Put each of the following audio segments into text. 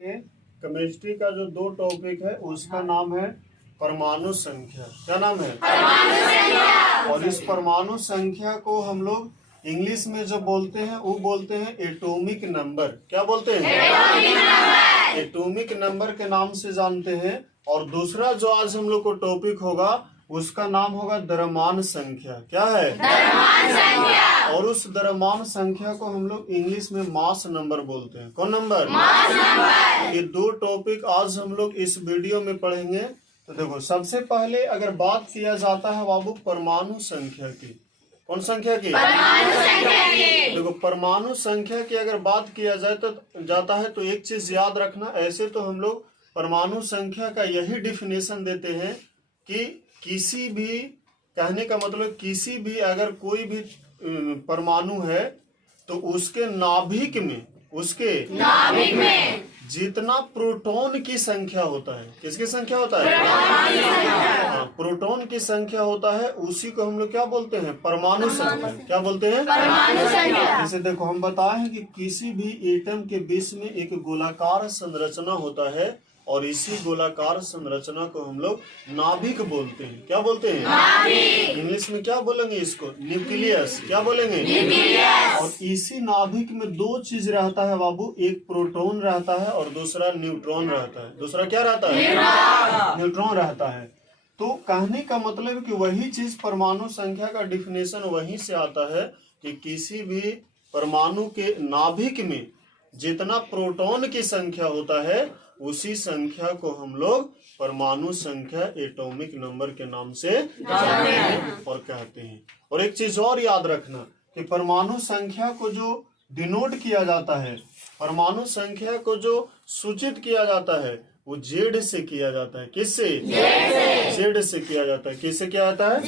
Chemistry का जो 2 topic है उसका नाम है परमाणु संख्या। क्या नाम है? परमाणु संख्या। और इस परमाणु संख्या को हम लोग इंग्लिश में जो बोलते हैं वो बोलते हैं एटॉमिक नंबर। क्या बोलते हैं? Atomic number. एटॉमिक नंबर के नाम से जानते हैं। और दूसरा जो आज हम लोग को टॉपिक होगा उसका नाम होगा द्रव्यमान संख्या। क्या है? द्रव्यमान संख्या। और उस द्रव्यमान संख्या को हम लोग इंग्लिश में मास नंबर बोलते हैं। कौन नंबर? Mass number. ये 2 टॉपिक आज हम लोग इस वीडियो में पढ़ेंगे। तो देखो, सबसे पहले अगर बात किया जाता है बाबू परमाणु संख्या की। कौन संख्या की? परमाणु संख्या की। देखो, परमाणु संख्या की अगर बात किया जाए तो एक चीज याद रखना। ऐसे तो हम लोग परमाणु संख्या का यही डिफिनेशन देते हैं कि किसी भी, कहने का मतलब किसी भी अगर कोई भी परमाणु है तो उसके नाभिक में जितना प्रोटॉन की संख्या होता है, किसकी संख्या होता है? हाँ, प्रोटॉन की संख्या होता है, उसी को हम लोग क्या बोलते हैं? परमाणु संख्या। क्या बोलते हैं? परमाणु संख्या। जैसे देखो, हम बताए हैं कि किसी भी एटम के बीच में एक गोलाकार संरचना होता है और इसी गोलाकार संरचना को हम लोग नाभिक बोलते हैं। क्या बोलते हैं? नाभिक। इंग्लिश में क्या बोलेंगे इसको? न्यूक्लियस। क्या बोलेंगे? न्यूक्लियस। और इसी नाभिक में 2 चीज रहता है बाबू, एक प्रोटॉन रहता है और दूसरा न्यूट्रॉन रहता है। दूसरा क्या रहता है? न्यूट्रॉन रहता है। तो कहने का मतलब है कि वही चीज, परमाणु संख्या का डिफिनेशन वहीं से आता है कि किसी भी परमाणु के नाभिक में जितना प्रोटॉन की संख्या होता है उसी संख्या को हम लोग परमाणु संख्या, एटॉमिक नंबर के नाम से जानते हैं और कहते हैं। और एक चीज और याद रखना कि परमाणु संख्या को जो डिनोट किया जाता है, परमाणु संख्या को जो सूचित किया जाता है वो जेड से किया जाता है। किससे? जेड से किया जाता है। किससे किया जाता है?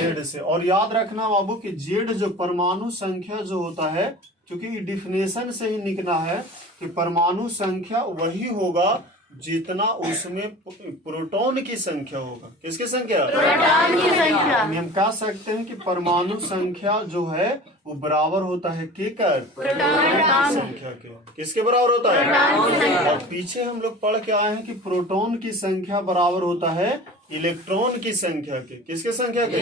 जेड से। और याद रखना बाबू कि जेड जो परमाणु संख्या जो होता है, क्योंकि डिफिनेशन से ही निकला है कि परमाणु संख्या वही होगा जितना उसमें प्रोटॉन की संख्या होगा। किसकी संख्या? प्रोटॉन की संख्या। हम कह सकते हैं कि परमाणु संख्या जो है वो बराबर होता है केकर? प्रोटॉन संख्या के। किसके बराबर होता है? प्रोटॉन की संख्या। और पीछे हम लोग पढ़ के आए हैं कि प्रोटॉन की संख्या बराबर होता है इलेक्ट्रॉन की संख्या के। किसके संख्या के?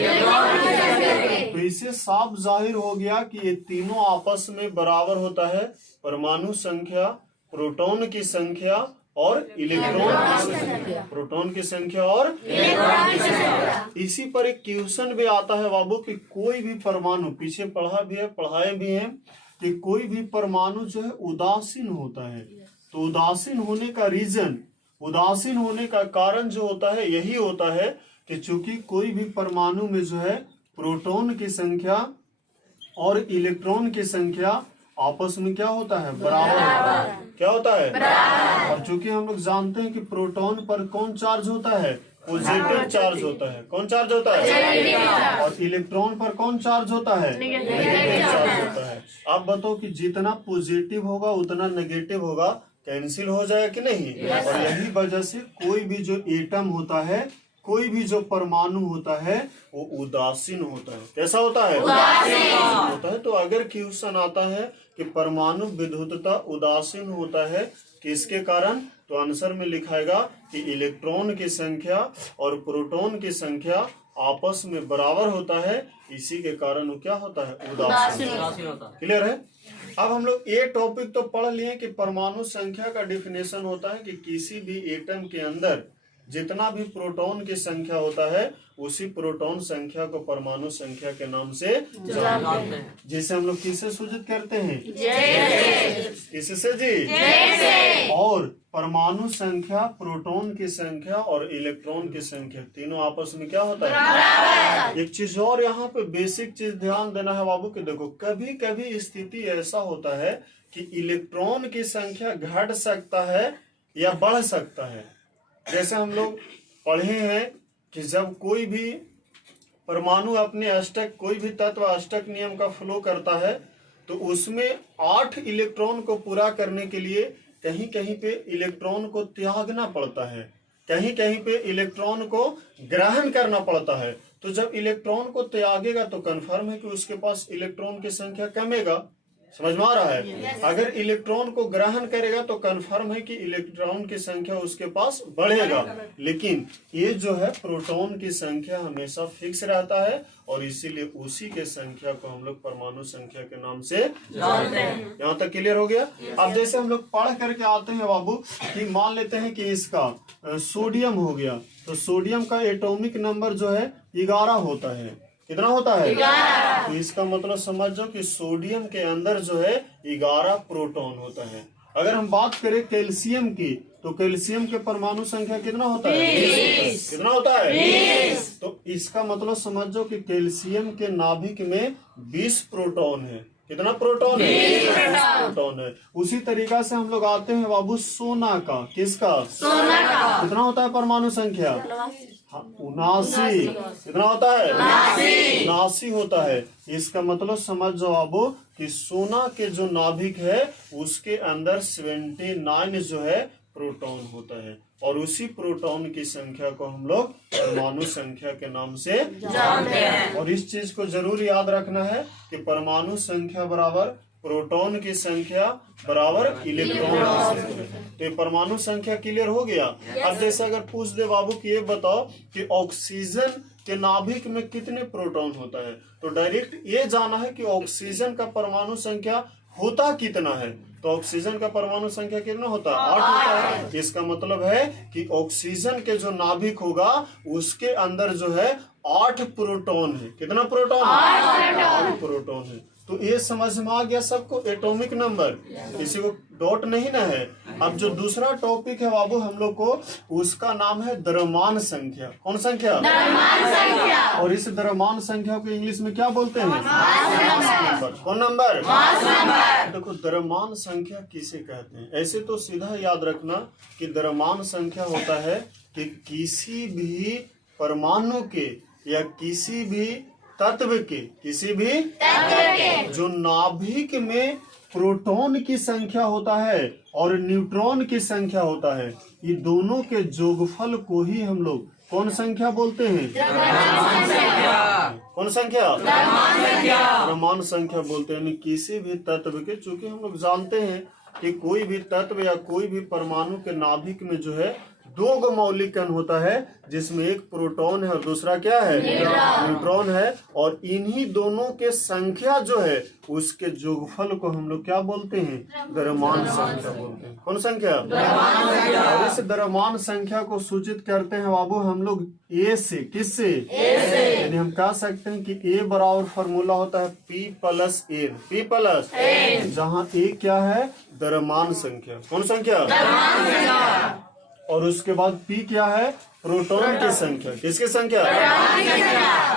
तो इससे साफ जाहिर हो गया कि ये तीनों आपस में बराबर होता है, परमाणु संख्या, प्रोटॉन की संख्या और इलेक्ट्रॉन की संख्या। प्रोटॉन की संख्या और इलेक्ट्रॉन की संख्या। इसी पर एक क्वेश्चन भी आता है बाबू कि कोई भी परमाणु, पीछे पढ़ा भी है, पढ़ाए भी हैं कि कोई भी परमाणु जो है उदासीन होता है। तो उदासीन होने का रीजन, उदासीन होने का कारण जो होता है यही होता है कि चूंकि कोई भी परमाणु में जो है प्रोटॉन की संख्या और इलेक्ट्रॉन की संख्या आपस में क्या होता है? बराबर होता है। क्या होता है? बराबर। और चूंकि हम लोग जानते हैं कि प्रोटॉन पर कौन चार्ज होता है? पॉजिटिव चार्ज होता है। कौन चार्ज होता है? और इलेक्ट्रॉन पर कौन चार्ज होता है? नेगेटिव चार्ज होता है। आप बताओ कि जितना पॉजिटिव होगा उतना नेगेटिव होगा, कैंसिल हो जाएगा कि नहीं? और यही वजह से कोई भी जो एटम होता है, कोई भी जो परमाणु होता है वो उदासीन होता है। कैसा होता है? उदासीन होता है। तो अगर क्वेश्चन आता है कि परमाणु विद्युतता उदासीन होता है किसके कारण, तो आंसर में लिखाएगा कि इलेक्ट्रॉन की संख्या और प्रोटॉन की संख्या आपस में बराबर होता है, इसी के कारण वो क्या होता है? उदासीन होता है। क्लियर है? अब हम लोग ये टॉपिक तो पढ़ लिए कि परमाणु संख्या का डिफिनेशन होता है कि किसी भी एटम के अंदर जितना भी प्रोटॉन की संख्या होता है उसी प्रोटॉन संख्या को परमाणु संख्या के नाम से जानते हैं। जिसे हम लोग किससे सूचित करते हैं? किससे जी? और परमाणु संख्या, प्रोटॉन की संख्या और इलेक्ट्रॉन की संख्या तीनों आपस में क्या होता है? एक चीज और यहाँ पे बेसिक चीज ध्यान देना है बाबू कि देखो, कभी कभी स्थिति ऐसा होता है कि इलेक्ट्रॉन की संख्या घट सकता है या बढ़ सकता है। जैसे हम लोग पढ़े हैं कि जब कोई भी परमाणु अपने अष्टक, कोई भी तत्व अष्टक नियम का फ्लो करता है तो उसमें 8 इलेक्ट्रॉन को पूरा करने के लिए कहीं कहीं पे इलेक्ट्रॉन को त्यागना पड़ता है, कहीं कहीं पे इलेक्ट्रॉन को ग्रहण करना पड़ता है। तो जब इलेक्ट्रॉन को त्यागेगा तो कंफर्म है कि उसके पास इलेक्ट्रॉन की संख्या कमेगा। समझ में आ रहा है? अगर इलेक्ट्रॉन को ग्रहण करेगा तो कंफर्म है कि इलेक्ट्रॉन की संख्या उसके पास बढ़ेगा, लेकिन ये जो है प्रोटॉन की संख्या हमेशा फिक्स रहता है और इसीलिए उसी के संख्या को हम लोग परमाणु संख्या के नाम से जानते हैं। यहाँ तक क्लियर हो गया? अब जैसे हम लोग पढ़ करके आते हैं बाबू कि मान लेते हैं कि इसका सोडियम हो गया, तो सोडियम का एटॉमिक नंबर जो है 11 होता है। कितना होता है? 11। तो इसका मतलब समझ जाओ कि सोडियम के अंदर जो है 11 प्रोटॉन होता है। अगर हम बात करें कैल्शियम की, तो कैल्शियम के परमाणु संख्या कितना होता है? 20। कितना होता है? 20। तो इसका मतलब समझ जाओ कि कैल्शियम के नाभिक में 20 प्रोटॉन है। कितना प्रोटॉन है? 20 प्रोटॉन है। उसी तरीका से हम लोग आते हैं बाबू सोना का। किसका? सोना का। कितना होता है परमाणु संख्या? 79। कितना होता है? 79 होता है। इसका मतलब समझ जाओ बाबू कि सोना के जो नाभिक है उसके अंदर 79 जो है प्रोटॉन होता है और उसी प्रोटॉन की संख्या को हम लोग परमाणु संख्या के नाम से जानते हैं। और इस चीज को जरूर याद रखना है कि परमाणु संख्या बराबर प्रोटॉन की संख्या बराबर इलेक्ट्रॉन की संख्या। तो ये परमाणु संख्या क्लियर हो गया। अब जैसे अगर पूछ दे बाबू कि ये बताओ कि ऑक्सीजन के नाभिक में कितने प्रोटॉन होता है, तो डायरेक्ट ये जाना है कि ऑक्सीजन का परमाणु संख्या होता कितना है। तो ऑक्सीजन का परमाणु संख्या कितना होता है? 8 होता है। इसका मतलब है कि ऑक्सीजन के जो नाभिक होगा उसके अंदर जो है 8 प्रोटॉन है। कितना प्रोटॉन? 8 प्रोटॉन है। तो ये समझ में आ गया सबको एटॉमिक नंबर, किसी को डॉट नहीं ना है। अब जो दूसरा टॉपिक है बाबू हम लोग को, उसका नाम है द्रव्यमान संख्या। कौन संख्या? द्रव्यमान संख्या। और इस द्रव्यमान संख्या को इंग्लिश में क्या बोलते हैं? Mass number. कौन नंबर? Mass number. देखो द्रव्यमान संख्या किसे कहते हैं? ऐसे तो सीधा याद रखना कि द्रव्यमान संख्या होता है कि किसी भी परमाणु के या किसी भी तत्व के जो नाभिक में प्रोटॉन की संख्या होता है और न्यूट्रॉन की संख्या होता है, ये दोनों के जोगफल को ही हम लोग कौन संख्या बोलते हैं? कौन संख्या? द्रव्यमान संख्या बोलते हैं। किसी भी तत्व के, चूंकि हम लोग जानते हैं कि कोई भी तत्व या कोई भी परमाणु के नाभिक में जो है 2 मौलिक कण होता है, जिसमें एक प्रोटॉन है और दूसरा क्या है? न्यूट्रॉन है। और इन्हीं दोनों के संख्या जो है उसके जोगफल को हम लोग क्या बोलते हैं? द्रव्यमान संख्या बोलते हैं। कौन संख्या? और इस द्रव्यमान संख्या को सूचित करते हैं बाबू हम लोग ए से। किससे? यानी हम कह सकते हैं कि ए बराबर फॉर्मूला होता है P+N। P+, जहाँ ए क्या है? द्रव्यमान संख्या। कौन संख्या? और उसके बाद P क्या है? प्रोटॉन की संख्या। किसकी संख्या?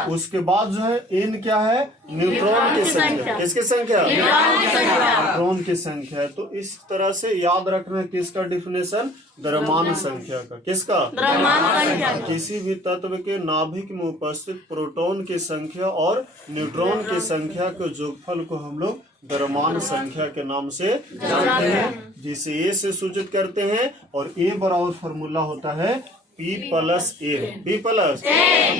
उसके बाद जो है N क्या है? न्यूट्रॉन की संख्या। किसकी संख्या? न्यूट्रॉन की संख्या। तो इस तरह से याद रखना है किसका डिफिनेशन? द्रव्यमान संख्या का। किसका? द्रव्यमान संख्या। किसी भी तत्व के नाभिक में उपस्थित प्रोटॉन की संख्या और न्यूट्रॉन की संख्या के जोगफल को हम लोग द्रव्यमान संख्या के नाम से जानते हैं, जिसे ए से सूचित करते हैं। और ए बराबर फॉर्मूला होता है P+N। P+,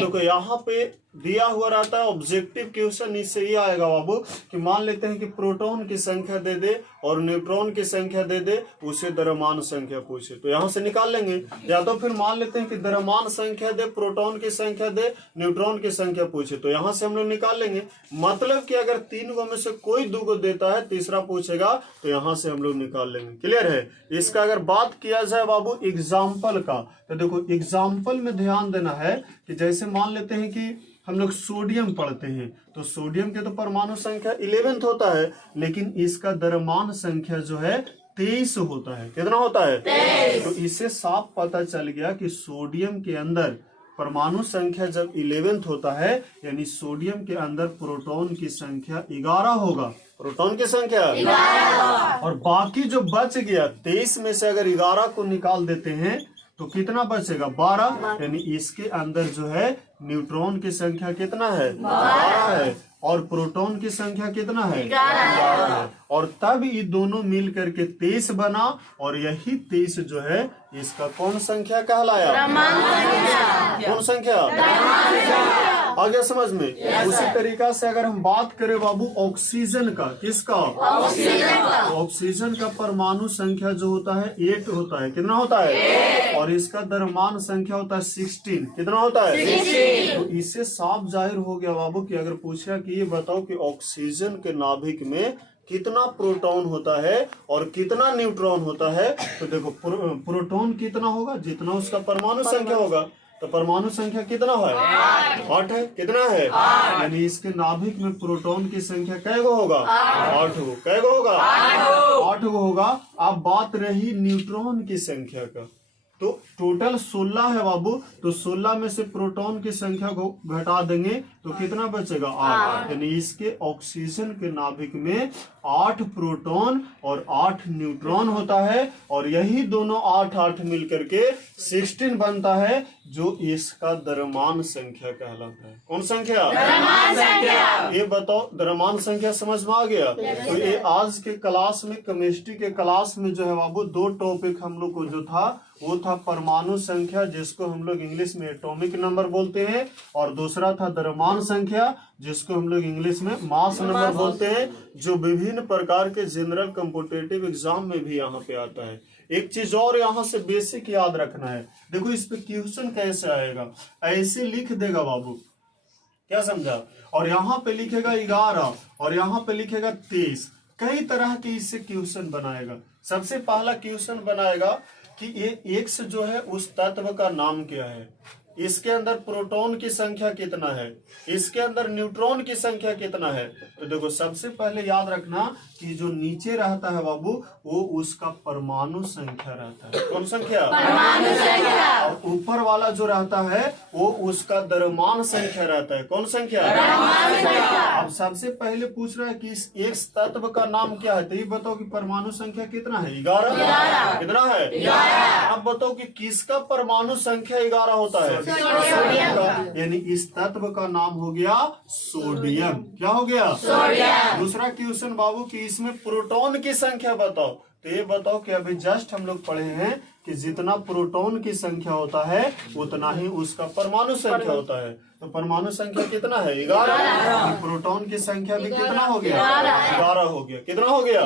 देखो यहाँ पे दिया हुआ रहता है ऑब्जेक्टिव क्वेश्चन। इससे ये आएगा बाबू कि मान लेते हैं कि प्रोटॉन की संख्या दे दे और न्यूट्रॉन की संख्या दे दे, उसे द्रव्यमान संख्या पूछे तो यहाँ से निकाल लेंगे। या तो फिर मान लेते हैं कि द्रव्यमान संख्या दे, प्रोटॉन की संख्या दे, न्यूट्रॉन की संख्या पूछे तो यहाँ से हम लोग निकाल लेंगे। मतलब कि अगर 3 गो में से कोई 2 गो देता है, तीसरा पूछेगा तो यहाँ से हम लोग निकाल लेंगे। क्लियर है? इसका अगर बात किया जाए बाबू एग्जाम्पल का, तो देखो एग्जाम्पल में ध्यान देना है कि जैसे मान लेते हैं कि हम लोग सोडियम पढ़ते हैं, तो सोडियम के तो परमाणु संख्या 11 होता है, लेकिन इसका द्रव्यमान संख्या जो है 23 होता है। कितना होता है? 23। तो इससे साफ पता चल गया कि सोडियम के अंदर परमाणु संख्या जब 11 होता है, यानी सोडियम के अंदर प्रोटॉन की संख्या 11 होगा। प्रोटॉन की संख्या 11। और बाकी जो बच गया 23 में से अगर 11 को निकाल देते हैं तो कितना बचेगा? 12। यानी इसके अंदर जो है न्यूट्रॉन की संख्या कितना है? 12 है। और प्रोटॉन की संख्या कितना है? 11 है। और तब ये दोनों मिल करके 23 बना और यही 23 जो है इसका कौन संख्या कहलाया? परमाणु संख्या। कौन संख्या? आ गया समझ में? उसी तरीका से अगर हम बात करें बाबू ऑक्सीजन का, किसका? ऑक्सीजन का। ऑक्सीजन का परमाणु संख्या जो होता है 8 होता है। कितना होता है? और इसका द्रव्यमान संख्या होता है 16। कितना होता है? 16। तो इससे साफ जाहिर हो गया बाबू कि अगर पूछा कि ये बताओ कि ऑक्सीजन के नाभिक में कितना प्रोटॉन होता है और कितना न्यूट्रॉन होता है, तो देखो प्रोटॉन कितना होगा जितना उसका परमाणु संख्या होगा। तो परमाणु संख्या कितना है? 8 है। कितना है? यानी इसके नाभिक में प्रोटॉन की संख्या कै गो होगा? 8 गो। कै गो होगा? 8 गो होगा। अब बात रही न्यूट्रॉन की संख्या का, तो टोटल 16 है बाबू। तो 16 में से प्रोटॉन की संख्या को घटा देंगे तो कितना बचेगा? 8। यानी इसके ऑक्सीजन के नाभिक में 8 प्रोटॉन और 8 न्यूट्रॉन होता है, और यही दोनों 8 मिलकर के 16 बनता है, जो इसका द्रव्यमान संख्या कहलाता है। कौन संख्या? परमाणु संख्या। ये बताओ द्रव्यमान संख्या समझ में आ गया? तो ये आज के क्लास में, केमिस्ट्री के क्लास में जो है बाबू 2 टॉपिक हम लोग को जो था वो था परमाणु संख्या, जिसको हम लोग इंग्लिश में एटॉमिक नंबर बोलते हैं, और दूसरा था द्रव्यमान संख्या, जिसको हम लोग इंग्लिश में मास नंबर बोलते हैं, जो विभिन्न प्रकार के जनरल कॉम्पिटिटिव एग्जाम में भी यहाँ पे आता है। एक चीज और यहाँ से बेसिक याद रखना है। देखो इस पे क्वेश्चन कैसे आएगा, ऐसे लिख देगा बाबू, क्या समझा? और यहाँ पे लिखेगा 11 और यहाँ पे लिखेगा 23। कई तरह के इससे क्वेश्चन बनाएगा। सबसे पहला क्वेश्चन बनाएगा कि ये एक्स जो है उस तत्व का नाम क्या है, इसके अंदर प्रोटॉन की संख्या कितना है, इसके अंदर न्यूट्रॉन की संख्या कितना है। तो देखो सबसे पहले याद रखना कि जो नीचे रहता है बाबू वो उसका परमाणु संख्या रहता है। कौन संख्या? परमाणु संख्या। और ऊपर वाला जो रहता है वो उसका द्रव्यमान संख्या रहता है। कौन संख्या? परमाणु संख्या। अब सबसे पहले पूछ रहा है कि इस एक तत्व का नाम क्या है, तो ये बताओ कि परमाणु संख्या कितना है? 11। कितना है? 11। अब बताओ कि किसका परमाणु संख्या 11 होता है? सोडियम का। यानी इस तत्व का नाम हो गया सोडियम। क्या हो गया? सोडियम। दूसरा क्वेश्चन बाबू कि इसमें प्रोटॉन की संख्या बताओ। तो ये बताओ कि अभी जस्ट हम लोग पढ़े हैं कि जितना प्रोटॉन की संख्या होता है उतना ही उसका परमाणु संख्या होता है। तो परमाणु संख्या कितना है? 11। प्रोटॉन की संख्या भी कितना हो गया? 11 हो गया। कितना हो गया?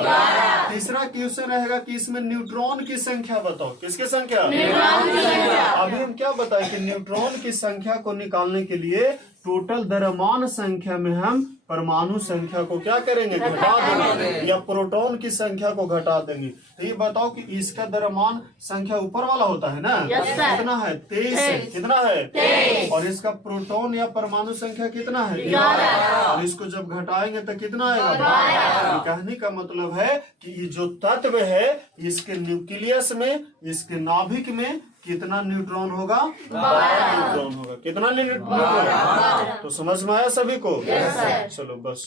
तीसरा क्वेश्चन रहेगा कि इसमें न्यूट्रॉन की संख्या बताओ। किसकी संख्या? न्यूट्रॉन की संख्या। अभी हम क्या बताएं कि न्यूट्रॉन की संख्या को निकालने के लिए टोटल द्रव्यमान संख्या में हम परमाणु संख्या को क्या करेंगे? घटा देंगे, या प्रोटॉन की संख्या को घटा देंगे। तो ये बताओ कि इसका द्रव्यमान संख्या ऊपर वाला होता है ना? Yes, sir. कितना है? 23 है। कितना है? 23। और इसका प्रोटॉन या परमाणु संख्या कितना है? 11। और इसको जब घटाएंगे तो कितना आएगा? 12। कहने का मतलब है कि ये जो तत्व है इसके न्यूक्लियस में, इसके नाभिक में कितना न्यूट्रॉन होगा? 12 न्यूट्रॉन होगा। कितना न्यूट्रॉन? तो समझ में आया सभी को? Yes, sir. चलो बस।